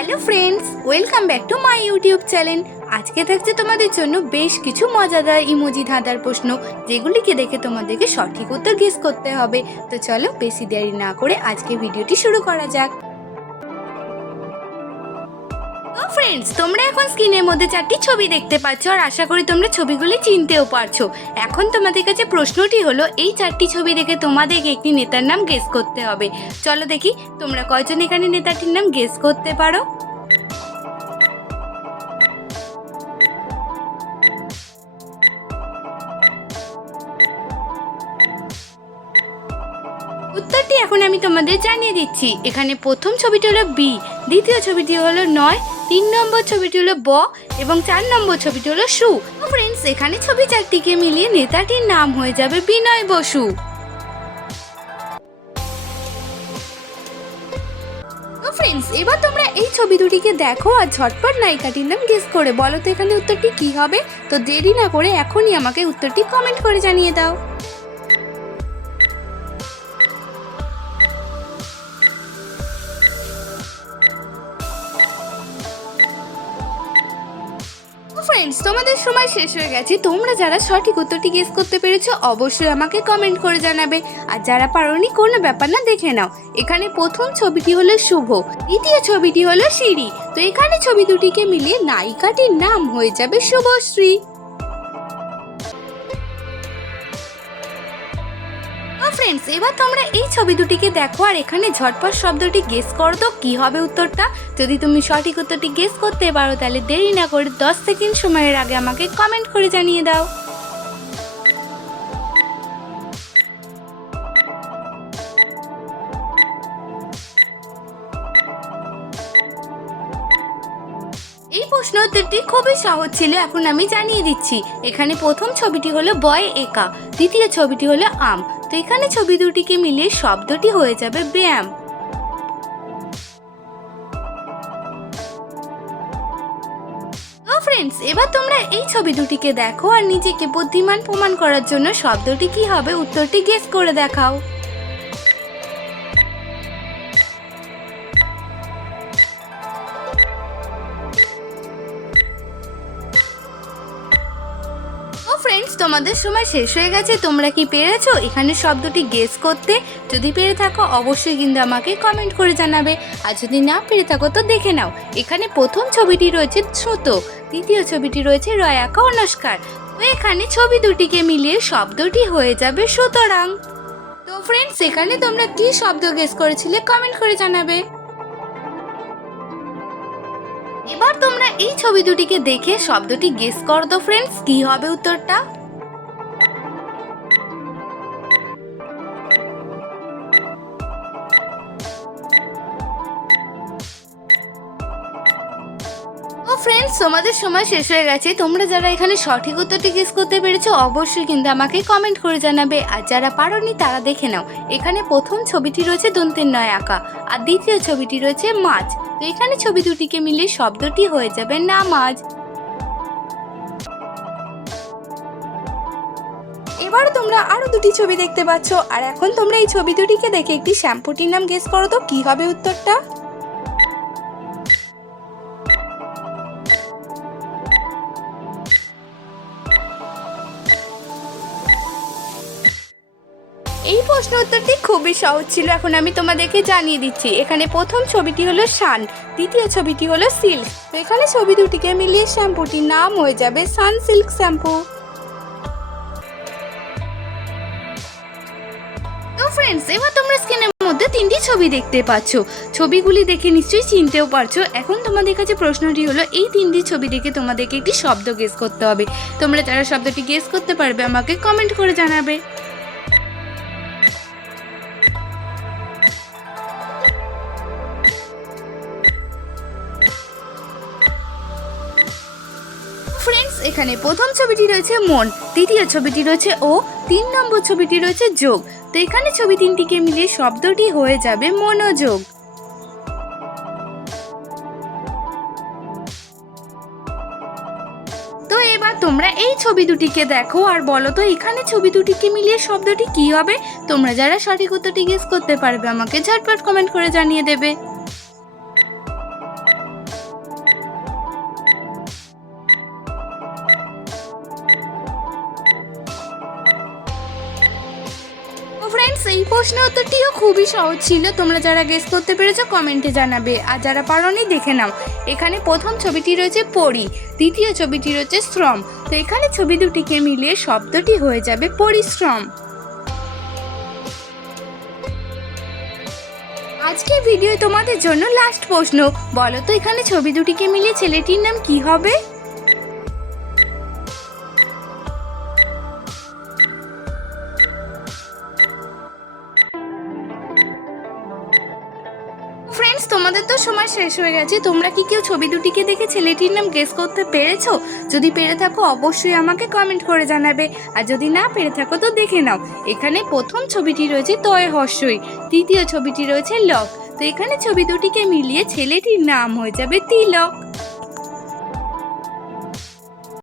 Hello friends, welcome back to my YouTube channel. আজকে থাকছে তোমাদের জন্য বেশ কিছু মজাদার ইমোজি ধাঁধার প্রশ্ন, যেগুলিকে দেখে তোমাদেরকে সঠিক উত্তর গেস করতে হবে। তো চলো বেশি দেরি না করে আজকে ভিডিওটি শুরু করা যাক। ফ্রেন্ডস তোমরা এখন স্ক্রিনের মধ্যে চারটি ছবি দেখতে পাচ্ছ আর আশা করি তোমরা ছবিগুলি চিনতেও পারছ। এখন তোমাদের কাছে প্রশ্নটি হলো, এই চারটি ছবি দেখে তোমাদেরকে একটি নেতার নাম গেস করতে হবে? চলো দেখি, তোমরা কয়জন এখানে নেতাটির নাম গেস করতে পারো? উত্তরটি এখন আমি তোমাদের জানিয়ে দিচ্ছি। এখানে প্রথম ছবিটি হলো বি দ্বিতীয় ছবিটি হলো নয়, তিন নম্বর ছবিটি হলো ব এবং চার নম্বর ছবিটি হলো সু। ফ্রেন্ডস এখানে ছবি চারটিকে মিলিয়ে নেতাটির নাম হয়ে যাবে বিনয় বসু। ফ্রেন্ডস এবার তোমরা এই ছবি দুটিকে দেখো আর ঝটপট নায়িকাটির নাম গেস করে বলো তো এখানে উত্তরটি কি হবে? তো দেরি না করে এখনই আমাকে উত্তরটি কমেন্ট করে জানিয়ে দাও। তোমাদের সময় শেষ হয়ে গেছে। তোমরা যারা সঠিক উত্তরটি গেস করতে পেরেছ, অবশ্যই আমাকে কমেন্ট করে জানাবে। আর যারা পারোনি, কোনো ব্যাপার না, দেখে নাও। এখানে প্রথম ছবিটি হলো শুভ, দ্বিতীয় ছবিটি হলো সিঁড়ি। তো এখানে ছবি দুটিকে মিলিয়ে নায়িকাটির নাম হয়ে যাবে শুভশ্রী। ফ্রেন্ডস এবার তোমরা এই ছবি দুটিকে দেখো আর এখানে ঝটপট শব্দটি গেস করো তো কি হবে উত্তরটা। যদি তুমি সঠিক উত্তরটি গেস করতে পারো, তাহলে দেরি না করে দশ সেকেন্ড সময়ের আগে আমাকে কমেন্ট করে জানিয়ে দাও। এই প্রশ্ন উত্তরটি খুবই সহজ ছিল, এখন আমি জানিয়ে দিচ্ছি। এখানে প্রথম ছবিটি হলো বয় একা। দ্বিতীয় ছবিটি হলো আম। তো এখানে ছবি দুটিকে মিলিয়ে শব্দটি হয়ে যাবে ব্যায়াম। ফ্রেন্ডস এবার তোমরা এই ছবি দুটিকে দেখো আর নিজেকে বুদ্ধিমান প্রমাণ করার জন্য শব্দটি কি হবে, উত্তরটি গেস করে দেখাও। তোমাদের সময় শেষ হয়ে গেছে। তোমরা কি পেরেছ? এখানে শব্দটি গেস করতে। যদি পেরে থাকো, অবশ্যই কিন্তু আমাকে কমেন্ট করে জানাবে। আর যদি না পেরে থাকো, তো দেখে নাও। এখানে প্রথম ছবিটি রয়েছে সুতো দ্বিতীয় ছবিটি রয়েছে রয়াকা ও নস্কার। তো এখানে ছবি দুটিকে মিলিয়ে শব্দটি হয়ে যাবে সুতরাং। তো ফ্রেন্ডস এখানে তোমরা কি শব্দ গেস করেছিলে কমেন্ট করে জানাবে। এবার তোমরা এই ছবি দুটিকে দেখে শব্দটি গেস করো তো ফ্রেন্ডস কি হবে উত্তরটা? ফ্রেন্ডস তোমাদের সময় শেষ হয়ে গেছে। তোমরা যারা এখানে সঠিক উত্তরটি গেস করতে পেরেছ, অবশ্যই কিন্তু আমাকে কমেন্ট করে জানাবে। আর যারা পারোনি, তারা দেখে নাও। এখানে প্রথম ছবিটি রয়েছে দন্তের নয় আঁকা, আর দ্বিতীয় ছবিটি রয়েছে মাছ। তো এখানে ছবি দুটিকে মিলে শব্দটি হয়ে যাবে না মাছ এবার তোমরা আরও দুটি ছবি দেখতে পাচ্ছ। আর এখন তোমরা এই ছবি দুটিকে দেখে একটি শ্যাম্পুটির নাম গেস করো তো। কি হবে উত্তরটা? এই প্রশ্ন উত্তরটি খুবই সহজ ছিল। এখন আমি তোমাদেরকে জানিয়ে দিচ্ছি, এখানে প্রথম ছবিটি হলো শান, দ্বিতীয় ছবিটি হলো সিল্ক। তো এখানে ছবি দুটিকে মিলিয়ে শ্যাম্পুটির নাম হয়ে যাবে সান সিল্ক শ্যাম্পু। তো ফ্রেন্ডস এবার তোমরা স্ক্রিনের মধ্যে তিনটি ছবি দেখতে পাচ্ছ। ছবিগুলি দেখে নিশ্চয়ই চিনতেও পারছ। এখন তোমাদের কাছে প্রশ্নটি হলো, এই তিনটি ছবি দেখে তোমাদেরকে একটি শব্দ গেস করতে হবে। তোমরা যারা শব্দটি গেস করতে পারবে, আমাকে কমেন্ট করে জানাবে। ফ্রেন্ডস এখানে প্রথম ছবিটি রয়েছে মন, দ্বিতীয় ছবিটি রয়েছে ও, তিন নম্বর ছবিটি রয়েছে যোগ। তো এখানে ছবি তিনটিকে মিলিয়ে শব্দটি হয়ে যাবে মনোযোগ। তো এবার তোমরা এই ছবি দুটিকে দেখো আর বলো তো, এখানে ছবি দুটিকে মিলিয়ে শব্দটি কি হবে? তোমরা যারা সঠিক উত্তরটি গেস করতে পারবে, আমাকে ঝটপট কমেন্ট করে জানিয়ে দেবে। ফ্রেন্ডস এই প্রশ্ন উত্তরটিও খুবই সহজ ছিল। তোমরা যারা গেস করতে পেরেছ কমেন্টে জানাবে। আর যারা পারোনি, দেখে নাও। এখানে প্রথম ছবিটি রয়েছে পরি, দ্বিতীয় ছবিটি রয়েছে শ্রম। তো এখানে ছবি দুটিকে মিলিয়ে শব্দটি হয়ে যাবে পরিশ্রম। আজকের ভিডিও তোমাদের জন্য লাস্ট প্রশ্ন। বলো তো, এখানে ছবি দুটিকে মিলিয়ে ছেলেটির নাম কি হবে? ফ্রেন্ডস তোমাদের তো সময় শেষ হয়ে গেছে। তোমরা কি কেউ ছবি দুটিকে দেখে ছেলেটির নাম গেস করতে পেরেছ? যদি পেরে থাকো, অবশ্যই আমাকে কমেন্ট করে জানাবে। আর যদি না পেরে থাকো, তো দেখে নাও। এখানে প্রথম ছবিটি রয়েছে তয় হর্ষই তৃতীয় ছবিটি রয়েছে লক তো এখানে ছবি দুটিকে মিলিয়ে ছেলেটির নাম হয়ে যাবে তিলক